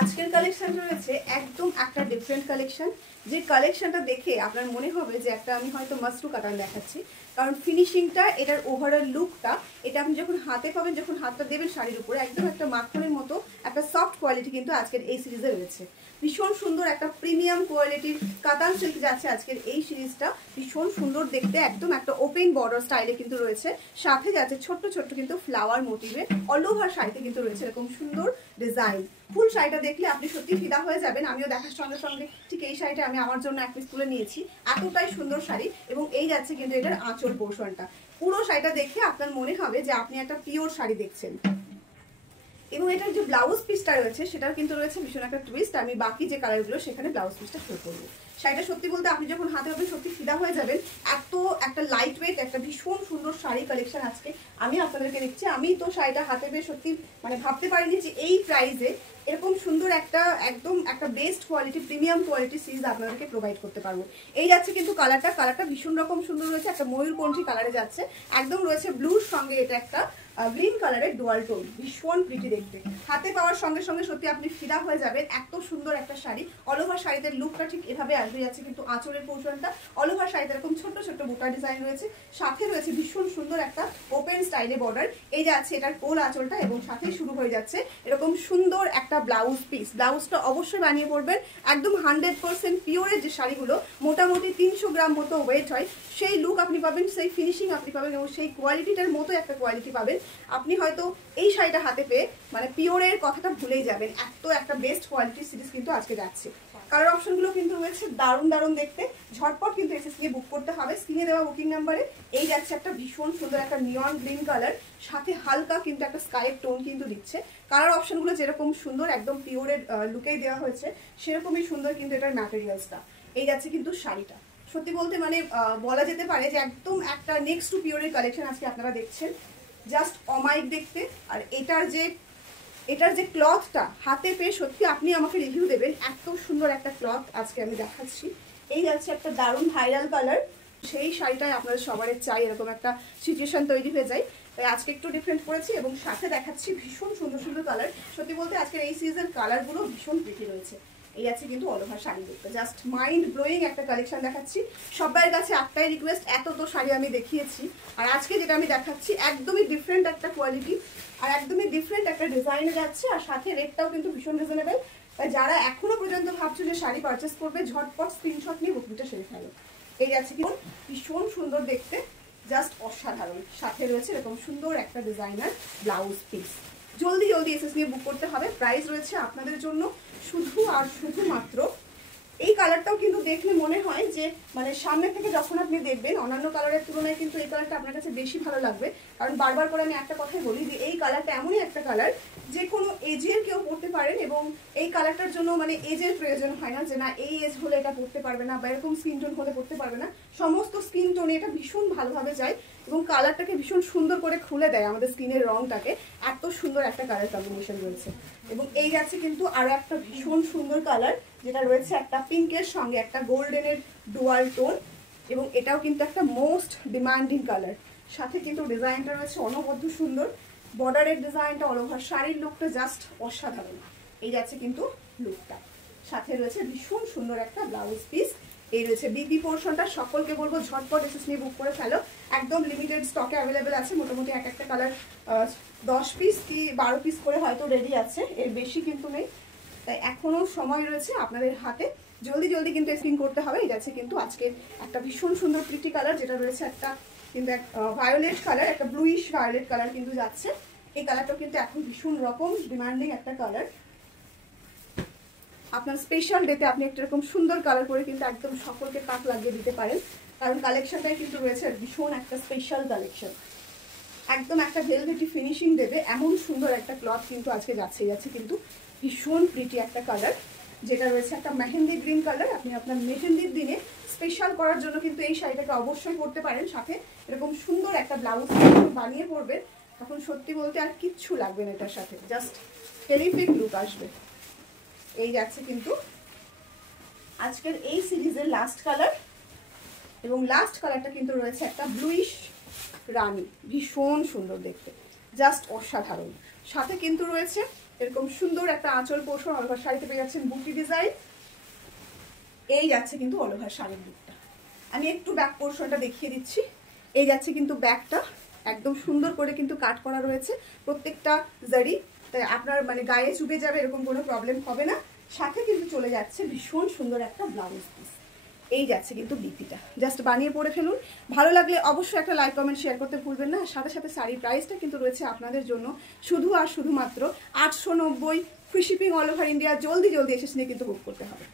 আজকের কালেকশনটা রয়েছে একদম একটা ডিফারেন্ট কালেকশন, যে কালেকশনটা দেখে আপনার মনে হবে যে একটা আমি হয়তো মাসরু কাটান দেখাচ্ছি, কারণ ফিনিশিংটা, এটার ওভারঅল লুকটা, এটা আপনি যখন হাতে পাবেন, যখন হাতটা দেবেন শাড়ির উপরে, একদম একটা মাখনের মতো একটা সফট কোয়ালিটি কিন্তু আজকের এই সিরিজে রয়েছে। ভীষণ সুন্দর একটা প্রিমিয়াম কোয়ালিটির কাতান সিল্ক যাচ্ছে আজকের এই সিরিজটা, ভীষণ সুন্দর দেখতে, একদম একটা ওপেন বর্ডার স্টাইলে কিন্তু রয়েছে, সাথে যাচ্ছে ছোট্ট ছোট্ট কিন্তু ফ্লাওয়ার মোটিভে অল ওভার শাড়িতে কিন্তু রয়েছে এরকম সুন্দর ডিজাইন। ফুল শাড়িটা দেখলে আপনি সত্যি ফিদা হয়ে যাবেন। আমিও দেখার সঙ্গে সঙ্গে ঠিক এই শাড়িটা আমি আমার জন্য এক পিস তুলে নিয়েছি, এতটাই সুন্দর শাড়ি। এবং এই যাচ্ছে কিন্তু এটার আঁচল পোর্শনটা, পুরো শাড়িটা দেখে আপনার মনে হবে যে আপনি একটা পিওর শাড়ি দেখছেন। এবং এটার যে ব্লাউজ পিসটা রয়েছে সেটাও কিন্তু রয়েছে ভীষণ একটা টুইস্ট। আমি বাকি যে কালারগুলো সেখানে ব্লাউজ পিসটা শো করবো। শাড়িটা সত্যি বলতে আপনি যখন হাতে পাবেন সত্যি ফিদা হয়ে যাবেন। এত একটা লাইট ওয়েট একটা ভীষণ সুন্দর শাড়ি কালেকশন আজকে আমি আপনাদেরকে দিচ্ছি। আমি তো শাড়িটা হাতে পেয়ে সত্যি মানে ভাবতে পারিনি যে এই প্রাইসে এরকম সুন্দর একটা একদম একটা best quality premium quality series আপনাদেরকে প্রোভাইড করতে পারবো। এই যাচ্ছে কিন্তু কালারটা ভীষণ রকম সুন্দর রয়েছে, একটা ময়ূরকণ্ঠী কালারে যাচ্ছে, একদম রয়েছে ব্লুর সঙ্গে এটা একটা গ্রিন কালারের ডুয়াল টোন, ভীষণ প্রিটি দেখতে। হাতে পাওয়ার সঙ্গে সঙ্গে সত্যি আপনি ফিদা হয়ে যাবেন। এত সুন্দর একটা শাড়ি, অল ওভার শাড়িতে লুকটা ঠিক এভাবে আসবে। যাচ্ছে কিন্তু আঁচলের পোর্শনটা অল ওভার শাড়িতে এরকম ছোট্ট ছোট্ট বুটা ডিজাইন রয়েছে, সাথে রয়েছে ভীষণ সুন্দর একটা ওপেন স্টাইলে বর্ডার। এই যাচ্ছে এটার কোল আঁচলটা, এবং সাথেই শুরু হয়ে যাচ্ছে এরকম সুন্দর একটা ব্লাউজ পিস। ব্লাউজটা অবশ্যই বানিয়ে পড়বেন, একদম 100% পিওরের যে শাড়িগুলো মোটামুটি 300 গ্রাম মতো ওয়েট হয়, সেই লুক আপনি পাবেন, সেই ফিনিশিং আপনি পাবেন, এবং সেই কোয়ালিটিটার মতো একটা কোয়ালিটি পাবেন। আপনি হয়তো এই শাড়িটা হাতে পেয়ে মানে পিওরের কথাটা ভুলেই যাবেন। এত একটা বেস্ট কোয়ালিটির সিরিজ কিন্তু আজকে যাচ্ছে। কালার অপশনগুলো কিন্তু রয়েছে দারুণ দারুণ দেখতে। ঝটপট কিন্তু এসএস নিয়ে বুক করতে হবে স্ক্রিনে দেওয়া বুকিং নাম্বারে। এই যাচ্ছে একটা ভীষণ সুন্দর একটা নিয়ন গ্রিন কালার, সাথে হালকা কিন্তু একটা স্কাই টোন কিন্তু দিচ্ছে। কালার অপশনগুলো যেরকম সুন্দর একদম পিওরের লুকেই দেওয়া হয়েছে, সেরকমই সুন্দর কিন্তু এটার ম্যাটেরিয়ালসটা। এই যাচ্ছে কিন্তু শাড়িটা, সত্যি বলতে মানে বলা যেতে পারে যে একদম একটা নেক্সট টু পিওরের কালেকশন আজকে আপনারা দেখছেন, জাস্ট অমাইক দেখতে। আর এটার যে ক্লথটা হাতে পেয়ে সত্যি আপনি আমাকে রিভিউ দেবেন, এত সুন্দর একটা ক্লথ আজকে আমি দেখাচ্ছি। এই যাচ্ছে একটা দারুণ ভাইরাল কালার, সেই শাড়িটাই আপনাদের সবারই চাই, এরকম একটা সিচুয়েশন তৈরি হয়ে যায়, তাই আজকে একটু ডিফারেন্ট করেছি। এবং সাথে দেখাচ্ছি ভীষণ সুন্দর সুন্দর কালার। সত্যি বলতে আজকের এই সিরিজের কালারগুলো ভীষণ প্রিটি রয়েছে। এই আছে কিন্তু অল ওভার শাড়ি দেখতে জাস্ট মাইন্ড ব্লোয়িং একটা কালেকশন দেখাচ্ছি। সবার কাছে একটাই রিকোয়েস্ট, এত তো শাড়ি আমি দেখিয়েছি, আর আজকে যেটা আমি দেখাচ্ছি একদমই ডিফারেন্ট একটা কোয়ালিটি আর একদমই ডিফারেন্ট একটা ডিজাইনে যাচ্ছে, আর সাথে রেটটাও কিন্তু ভীষণ রিজনেবল। তাই যারা এখনো পর্যন্ত ভাবছো যে শাড়ি পারচেস করবে, ঝটপট স্ক্রিনশট নিয়ে বুকিংটা সেরে ফেলো। এই যাচ্ছে কিন্তু ভীষণ সুন্দর দেখতে, জাস্ট অসাধারণ। সাথে রয়েছে এরকম সুন্দর একটা ডিজাইনার ব্লাউজ পিস। জলদি জলদি এসএস নিয়ে বুক করতে হবে। প্রাইস রয়েছে আপনাদের জন্য শুধু আর শুধুমাত্র, এই কালারটাও কিন্তু দেখলে মনে হয় যে মানে সামনে থেকে যখন আপনি দেখবেন অন্যান্য কালারের তুলনায় কিন্তু এই কালারটা আপনার কাছে বেশি ভালো লাগবে। কারণ বারবার করে আমি একটা কথাই বলি যে এই কালারটা এমনই একটা কালার যে কোনো এজের কেউ পড়তে পারেন, এবং এই কালারটার জন্য মানে এজের প্রয়োজন হয় না যে না এই এজ হলে এটা পড়তে পারবে না, বা এরকম স্কিন টোন হলে পড়তে পারবে না। সমস্ত স্কিন টোনে এটা ভীষণ ভালোভাবে যায়, এবং কালারটাকে ভীষণ সুন্দর করে খুলে দেয় আমাদের স্কিনের রংটাকে। এত সুন্দর একটা কালার কম্বিনেশন রয়েছে। এবং এই যাচ্ছে কিন্তু আরো একটা ভীষণ সুন্দর কালার, যেটা রয়েছে একটা পিঙ্কের সঙ্গে একটা গোল্ডেনের ডুয়াল টোন, এবং এটাও কিন্তু একটা মোস্ট ডিমান্ডিং কালার। সাথে কিন্তু ডিজাইনটা রয়েছে অনবদ্য সুন্দর, বর্ডারের ডিজাইনটা অল ওভার শাড়ির লুকটা জাস্ট অসাধারণ। এই যাচ্ছে কিন্তু লুকটা, সাথে রয়েছে ভীষণ সুন্দর একটা ব্লাউজ পিস। এই রয়েছে বিপি পোর্শনটা। সকলকে বলবো ঝটপট এসএস নিয়ে বুক করে ফেলো, একদম লিমিটেড স্টকে অ্যাভেলেবেল আছে। মোটামুটি এক একটা কালার 10 পিস কি 12 পিস করে হয়তো রেডি আছে, এর বেশি কিন্তু নেই। তাই এখনো সময় রয়েছে আপনাদের হাতে, জলদি জলদি কিন্তু স্ক্রিন করতে হবে। এই যাচ্ছে কিন্তু আজকে একটা ভীষণ সুন্দর প্রিটি কালার, যেটা রয়েছে একটা কিন্তু এক ভায়োলেট কালার, একটা ব্লুইশ ভায়োলেট কালার কিন্তু যাচ্ছে। এই কালারটাও কিন্তু এখন ভীষণ রকম ডিমান্ডিং একটা কালার। আপনার স্পেশাল ডেতে আপনি একটা এরকম সুন্দর কালার করে কিন্তু একদম সকলকে তাক লাগিয়ে দিতে পারেন, কারণ কালেকশনটাই কিন্তু রয়েছে ভীষণ একটা স্পেশাল কালেকশন। একদম একটা ভেলভেটি ফিনিশিং দেবে এমন সুন্দর একটা ক্লথ কিন্তু আজকে যাচ্ছে কিন্তু ভীষণ প্রিটি একটা কালার, যেটা রয়েছে একটা মেহেন্দি গ্রিন কালার। আপনি আপনার মেহেন্দির দিনে স্পেশাল করার জন্য কিন্তু এই শাড়িটাকে অবশ্যই পরতে পারেন। সাথে এরকম সুন্দর একটা ব্লাউজ বানিয়ে পরবেন, তখন সত্যি বলতে আর কিচ্ছু লাগবে না, এটার সাথে জাস্ট টেরিফিক লুক আসবে। এই যাচ্ছে কিন্তু আজকের এই সিরিজের লাস্ট কালার, এবং লাস্ট কালারটা কিন্তু রয়েছে একটা ব্লুইশ রানী, ভীষণ সুন্দর দেখতে, জাস্ট অসাধারণ। সাথে কিন্তু রয়েছে এরকম সুন্দর একটা আঁচল পোর্শন, অল ওভার শাড়িতে পেয়ে যাচ্ছেন বুটি ডিজাইন। এই যাচ্ছে কিন্তু অল ওভার শাড়ির লুকটা। আমি একটু ব্যাক পোর্শনটা দেখিয়ে দিচ্ছি। এই যাচ্ছে কিন্তু ব্যাকটা, একদম সুন্দর করে কিন্তু কাট করা রয়েছে প্রত্যেকটা জারি, তাই আপনার মানে গায়ে চুবে যাবে এরকম কোনো প্রবলেম হবে না। সাথে কিন্তু চলে যাচ্ছে ভীষণ সুন্দর একটা ব্লাউজ পিস। এই যাচ্ছে কিন্তু বিপিটা, জাস্ট বানিয়ে পরে ফেলুন। ভালো লাগলে অবশ্যই একটা লাইক কমেন্ট শেয়ার করতে ভুলবেন না। সাথে সাথে শাড়ির প্রাইসটা কিন্তু রয়েছে আপনাদের জন্য শুধু আর শুধুমাত্র 890, free shipping all over India. জলদি জলদি এসে কিন্তু বুক করতে হবে।